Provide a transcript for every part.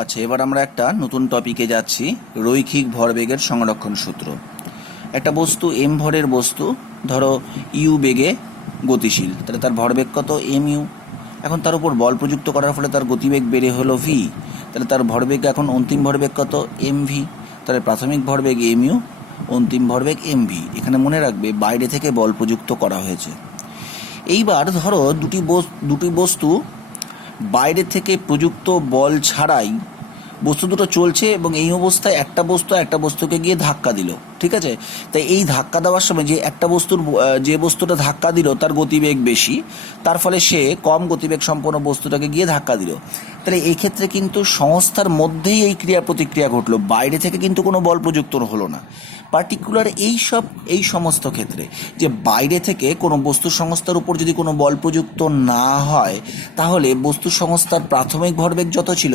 আচ্ছা, এবার আমরা একটা নতুন টপিকে যাচ্ছি, রৈখিক ভরবেগের সংরক্ষণ সূত্র। একটা বস্তু এম ভরের বস্তু, ধরো ইউ বেগে গতিশীল, তাহলে তার ভরবেগ কত? M u. এখন তার উপর বল প্রযুক্ত করার ফলে তার গতিবেগ বেড়ে হলো ভি, তাহলে তার ভরবেগ এখন অন্তিম ভরবেগ কত? M v. তাহলে প্রাথমিক ভরবেগ এম ইউ, অন্তিম ভরবেগ এম ভি। এখানে মনে রাখবে বাইরে থেকে বল প্রযুক্ত করা হয়েছে। এইবার ধরো দুটি বস্তু বাইরে থেকে প্রযুক্ত বল ছাড়াই বস্তু দুটো চলছে, এবং এই অবস্থায় একটা বস্তুকে গিয়ে ধাক্কা দিল। ঠিক আছে, তাই এই ধাক্কা দেওয়ার সময় যে বস্তুটা ধাক্কা দিল তার গতিবেগ বেশি, তার ফলে সে কম গতিবেগ সম্পন্ন বস্তুটাকে গিয়ে ধাক্কা দিল। তাহলে এই ক্ষেত্রে কিন্তু সংস্থার মধ্যেই এই ক্রিয়া প্রতিক্রিয়া ঘটলো, বাইরে থেকে কিন্তু কোনো বল প্রযুক্ত হলো না। পার্টিকুলার এই সমস্ত ক্ষেত্রে যে বাইরে থেকে কোনো বস্তু সংস্থার উপর যদি কোনো বল প্রযুক্ত না হয়, তাহলে বস্তু সংস্থার প্রাথমিক ভরবেগ যত ছিল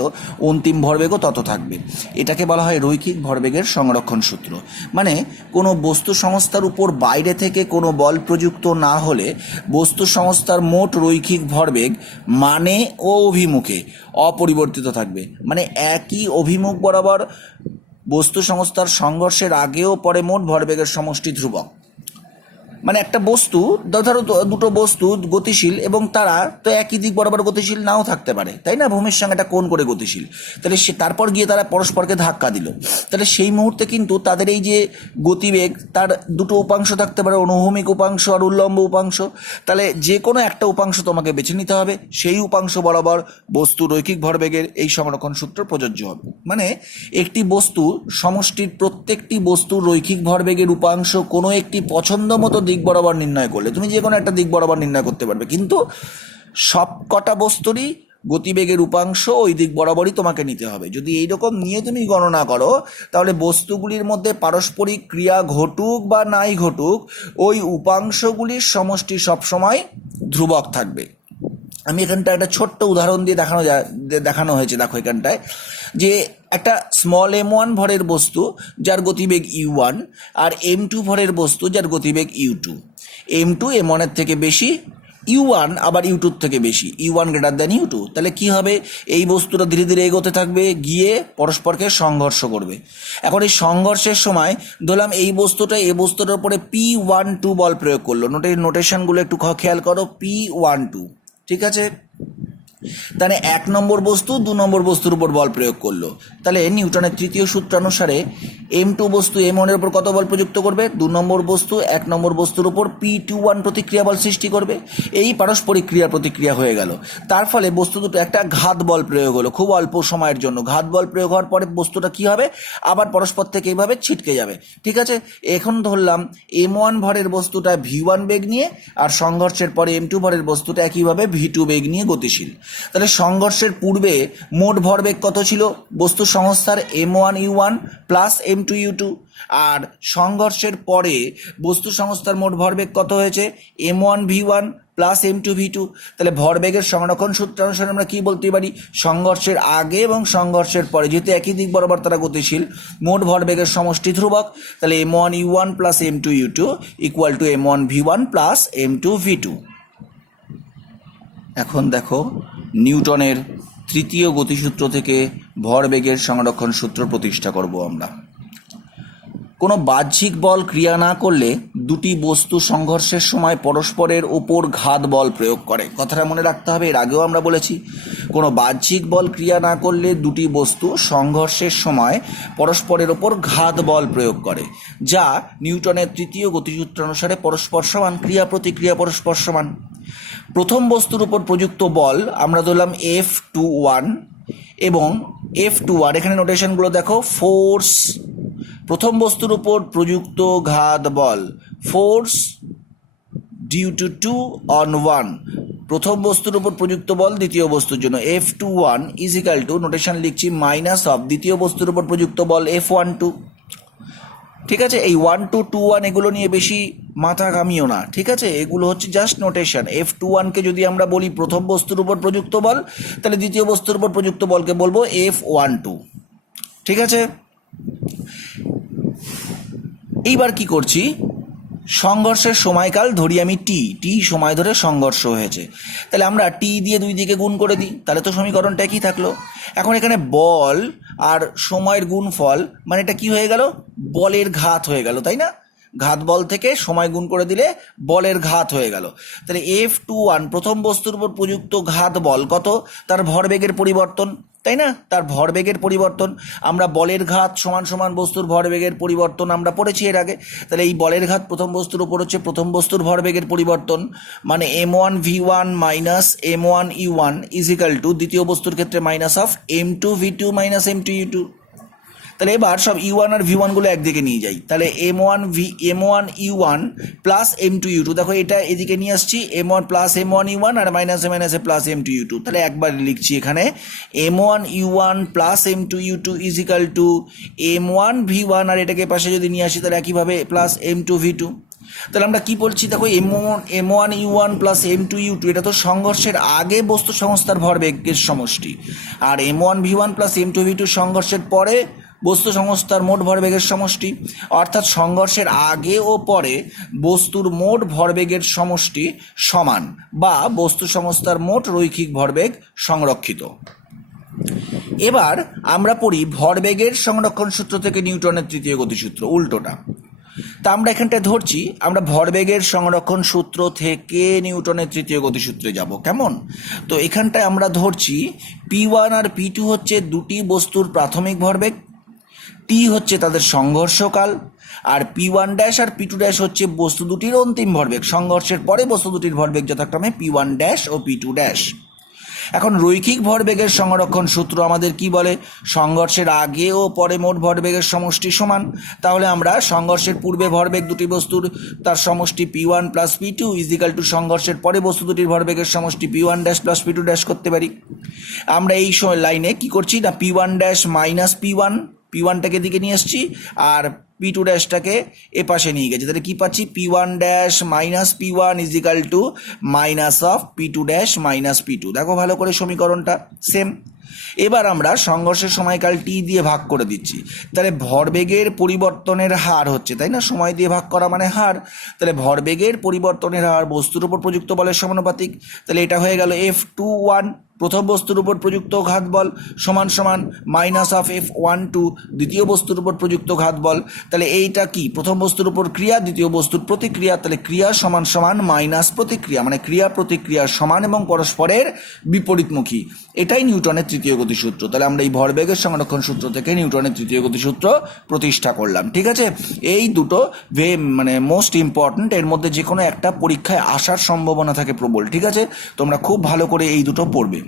অন্তিম ভরবেগও তত থাকবে। এটাকে বলা হয় রৈখিক ভরবেগের সংরক্ষণ সূত্র। মানে কোনো বস্তু সংস্থার উপর বাইরে থেকে কোনো বল প্রযুক্ত না হলে বস্তু সংস্থার মোট রৈখিক ভরবেগ মানে ও অভিমুখে অপরিবর্তিত থাকবে। মানে একই অভিমুখ বরাবর বস্তু সংস্থার সংঘর্ষের আগেও পরে মোট ভরবেগের সমষ্টি ধ্রুবক। মানে একটা বস্তু, ধরো দুটো বস্তু গতিশীল এবং তারা তো একই দিক বরাবর গতিশীল নাও থাকতে পারে, তাই না? ভূমির সঙ্গে একটা কোণ করে গতিশীল। তাহলে তারপর গিয়ে তারা পরস্পরকে ধাক্কা দিল, তাহলে সেই মুহূর্তে কিন্তু তাদের এই যে গতিবেগ, তার দুটো উপাংশ থাকতে পারে, অনুভূমিক উপাংশ আর উল্লম্ব উপাংশ। তাহলে যে কোনো একটা উপাংশ তোমাকে বেছে নিতে হবে, সেই উপাংশ বরাবর বস্তু রৈখিক ভরবেগের এই সংরক্ষণ সূত্র প্রযোজ্য হবে। মানে একটি বস্তু সমষ্টির প্রত্যেকটি বস্তুর রৈখিক ভরবেগের উপাংশ কোনো একটি পছন্দ মতো দিক বরাবর নির্ণয় করলে তুমি যে কোনো একটা দিক বরাবর নির্ণয় করতে পারবে, কিন্তু সব কটা বস্তুরই গতিবেগের উপাংশ ওই দিক বরাবরই তোমাকে নিতে হবে। যদি এইরকম নিয়ে তুমি গণনা করো, তাহলে বস্তুগুলির মধ্যে পারস্পরিক ক্রিয়া ঘটুক বা নাই ঘটুক, ওই উপাংশগুলির সমষ্টি সবসময় ধ্রুবক থাকবে। আমি এখানটা একটা ছোট্ট উদাহরণ দিয়ে দেখানো হয়েছে। দেখো এখানটায় যে একটা স্মল m1 ভরের বস্তু যার গতিবেগ u1 আর m2 ভরের বস্তু যার গতিবেগ u2। m2 m1 এর থেকে বেশি, u1 আবার u2 থেকে বেশি, u1 গ্রেটার দ্যান u2। তাহলে কি হবে? এই বস্তুটা ধীরে ধীরে এগোতে থাকবে, গিয়ে পরস্পরকে সংঘর্ষ করবে। এখন এই সংঘর্ষের সময় ধরলাম এই বস্তুটা এই বস্তুটার উপরে p12 বল প্রয়োগ করলো। নোটেশনগুলো একটু খেয়াল করো, p12। ঠিক আছে, তাহলে 1 নম্বর বস্তু 2 নম্বর বস্তুর উপর বল প্রয়োগ করলো। তাহলে নিউটনের তৃতীয় সূত্র অনুসারে m2 বস্তু m1 এর উপর কত বল প্রযুক্ত করবে? 2 নম্বর বস্তু 1 নম্বর বস্তুর উপর p21 প্রতিক্রিয়া বল সৃষ্টি করবে। এই পারস্পরিক ক্রিয়া প্রতিক্রিয়া হয়ে গেল। তার ফলে বস্তু দুটো একটা ঘাত বল প্রয়োগ হলো খুব অল্প সময়ের জন্য। ঘাত বল প্রয়োগ হওয়ার পরে বস্তুটা কি হবে? আবার পরস্পর থেকে এইভাবে ছিটকে যাবে। ঠিক আছে, এখন ধরলাম m1 ভরের বস্তুটা v1 বেগ নিয়ে, আর সংঘর্ষের পরে m2 ভরের বস্তুটা একইভাবে v2 বেগ নিয়ে গতিশীল। তাহলে সংঘর্ষের পূর্বে মোট ভরবেগ কত ছিল বস্তু সংস্থার? m1 u1 plus m2 u2। আর সংঘর্ষের পরে বস্তু সংস্থার মোট ভরবেগ কত হয়েছে? m1 v1 plus m2 v2। তাহলে ভরবেগের সংরক্ষণ সূত্র অনুসারে আমরা কি বলতে পারি? সংঘর্ষের আগে এবং সংঘর্ষের পরে যেহেতু একই দিক বরাবর তারা গতিশীল, মোট ভরবেগের সমষ্টি ধ্রুবক। তাহলে m1 u1 plus m2 u2 equal to m1 v1 plus m2 v2। এখন দেখো নিউটনের তৃতীয় গতিসূত্র থেকে ভরবেগের সংরক্ষণ সূত্র প্রতিষ্ঠা করব আমরা। কোনো বাহ্যিক বল ক্রিয়া না করলে দুটি বস্তু সংঘর্ষের সময় পরস্পরের ওপর ঘাত বল প্রয়োগ করে। কথাটা মনে রাখতে হবে, এর আগেও আমরা বলেছি। কোনো বাহ্যিক বল ক্রিয়া না করলে দুটি বস্তু সংঘর্ষের সময় পরস্পরের ওপর ঘাত বল প্রয়োগ করে, যা নিউটনের তৃতীয় গতিসূত্র অনুসারে পরস্পর সমান, ক্রিয়া প্রতিক্রিয়া পরস্পর সমান। প্রথম বস্তুর উপর প্রযুক্ত বল আমরা ধরলাম F21 এবং F2R। এখানে নোটেশনগুলো দেখো, ফোর্স প্রথম বস্তুর উপর প্রযুক্ত ঘাত বল, ফোর্স ডিউ টু 2 on 1। প্রথম বস্তুর উপর প্রযুক্ত বল দ্বিতীয় বস্তুর জন্য F21 is equal to, notation লিখছি, মাইনাস অফ দ্বিতীয় বস্তুর উপর প্রযুক্ত বল F12। ঠিক আছে, এই 1 2 2 1 এগুলো নিয়ে বেশি মাথা ঘামিও না। ঠিক আছে, এগুলো হচ্ছে জাস্ট নোটেশন। F21কে যদি আমরা বলি প্রথম বস্তুর উপর প্রযুক্ত বল, তাহলে দ্বিতীয় বস্তুর উপর প্রযুক্ত বলকে বলবো F12। ঠিক আছে, এইবার কি করছি? সংঘর্ষের সময়কাল ধরি আমি টি সময় ধরে সংঘর্ষ হয়েছে, তাহলে আমরা টি দিয়ে দুই দিকে গুণ করে দিই, তাহলে তো সমীকরণটা একই থাকলো। এখন এখানে বল আর সময়ের গুণফল, মানে এটা কি হয়ে গেল, বলের ঘাত হয়ে গেল, তাই না? ঘাত বল থেকে সময় গুণ করে দিলে বলের ঘাত হয়ে গেল। তাহলে F21 প্রথম বস্তুর উপর প্রযুক্ত ঘাত বল কত, তার ভরবেগের পরিবর্তন, তাই না? তার ভরবেগের পরিবর্তন, আমরা বলের ঘাত সমান সমান বস্তুর ভরবেগের পরিবর্তন আমরা পড়েছি এর আগে। তাহলে এই বলের ঘাত প্রথম বস্তুর উপর হচ্ছে প্রথম বস্তুর ভরবেগের পরিবর্তন, মানে m1v1 minus m1u1 is equal to দ্বিতীয় বস্তুর ক্ষেত্রে minus of m2v2 minus m2u2। তাহলে এবার সব u1 আর v1 গুলো একদিকে নিয়ে যাই, তাহলে m1u1 প্লাস m2u2, দেখো এটা এদিকে নিয়ে আসছি, m1 প্লাস m1u1 আর মাইনাসে মাইনাসে প্লাস m2u2, তাহলে একবার লিখছি এখানে m1u1 plus m2u2 is equal to m1v1, আর এটাকে পাশে যদি নিয়ে আসি তাহলে একইভাবে প্লাস m2v2। তাহলে আমরা কি বলছি, দেখো m1u1 প্লাস m2u2 এটা তো সংঘর্ষের আগে বস্তু সংস্থার ভরবেগের সমষ্টি, আর m1v1 প্লাস m2v2 সংঘর্ষের পরে বস্তু সংস্থার মোট ভরবেগের সমষ্টি, অর্থাৎ সংঘর্ষের আগে ও পরে বস্তুর মোট ভরবেগের সমষ্টি সমান, বা বস্তু সংস্থার মোট রৈখিক ভরবেগ সংরক্ষিত। এবার আমরা পড়ি ভরবেগের সংরক্ষণ সূত্র থেকে নিউটনের তৃতীয় গতিসূত্র, উল্টোটা। তা আমরা এখানটায় ধরছি আমরা ভরবেগের সংরক্ষণ সূত্র থেকে নিউটনের তৃতীয় গতিসূত্রে যাব, কেমন? তো এখানটায় আমরা ধরছি P1 আর P2 হচ্ছে দুটি বস্তুর প্রাথমিক ভরবেগ, টি হচ্ছে তাদের সংঘর্ষকাল, আর P1 ড্যাশ আর P2 ড্যাশ হচ্ছে বস্তু দুটির অন্তিম ভরবেগ, সংঘর্ষের পরে বস্তু দুটির ভরবেগ যথাক্রমে P1 dash O P2 dash. এখন রৈখিক ভরবেগের সংরক্ষণ সূত্র আমাদের কি বলে, সংঘর্ষের আগে ও পরে মোট ভরবেগের সমষ্টি সমান। তাহলে আমরা সংঘর্ষের পূর্বে ভরবেগ দুটি বস্তুর তার সমষ্টি P1 plus P2 is equal to সংঘর্ষের পরে বস্তু দুটির ভরবেগের সমষ্টি P1 dash plus P2 dash করতে পারি। আমরা এই লাইনে কি করছি না, P1 ড্যাশ মাইনাস P1টাকে দিকে নিয়ে আসছি, আর P2 ড্যাশটাকে এ পাশে নিয়ে গেছি, তাহলে কি পাচ্ছি, P1 dash minus P1 is equal to minus of P2 dash minus P2। দেখো ভালো করে সমীকরণটা সেম। এবার আমরা সংঘর্ষের সময়কাল টি দিয়ে ভাগ করে দিচ্ছি, তাহলে ভরবেগের পরিবর্তনের হার হচ্ছে, তাই না, সময় দিয়ে ভাগ করা মানে হার, তাহলে ভরবেগের পরিবর্তনের হার বস্তুর উপর প্রযুক্ত বলের সমানুপাতিক। তাহলে এটা হয়ে গেল F21 প্রথম বস্তুর উপর প্রযুক্ত ঘাত বল সমান সমান মাইনাস অফ F12 দ্বিতীয় বস্তুর উপর প্রযুক্ত ঘাত বল। তাহলে এইটা কি, প্রথম বস্তুর উপর ক্রিয়া, দ্বিতীয় বস্তুর প্রতিক্রিয়া, তাহলে ক্রিয়া সমান সমান মাইনাস প্রতিক্রিয়া, মানে ক্রিয়া প্রতিক্রিয়ার সমান এবং পরস্পরের বিপরীতমুখী। এটাই নিউটনের তৃতীয় গতিসূত্র। তাহলে আমরা এই ভরবেগের সংরক্ষণ সূত্র থেকে নিউটনের তৃতীয় গতিসূত্র প্রতিষ্ঠা করলাম। ঠিক আছে, এই দুটো মানে মোস্ট ইম্পর্ট্যান্ট, এর মধ্যে যে কোনো একটা পরীক্ষায় আসার সম্ভাবনা থাকে প্রবল। ঠিক আছে, তোমরা খুব ভালো করে এই দুটো পড়বে।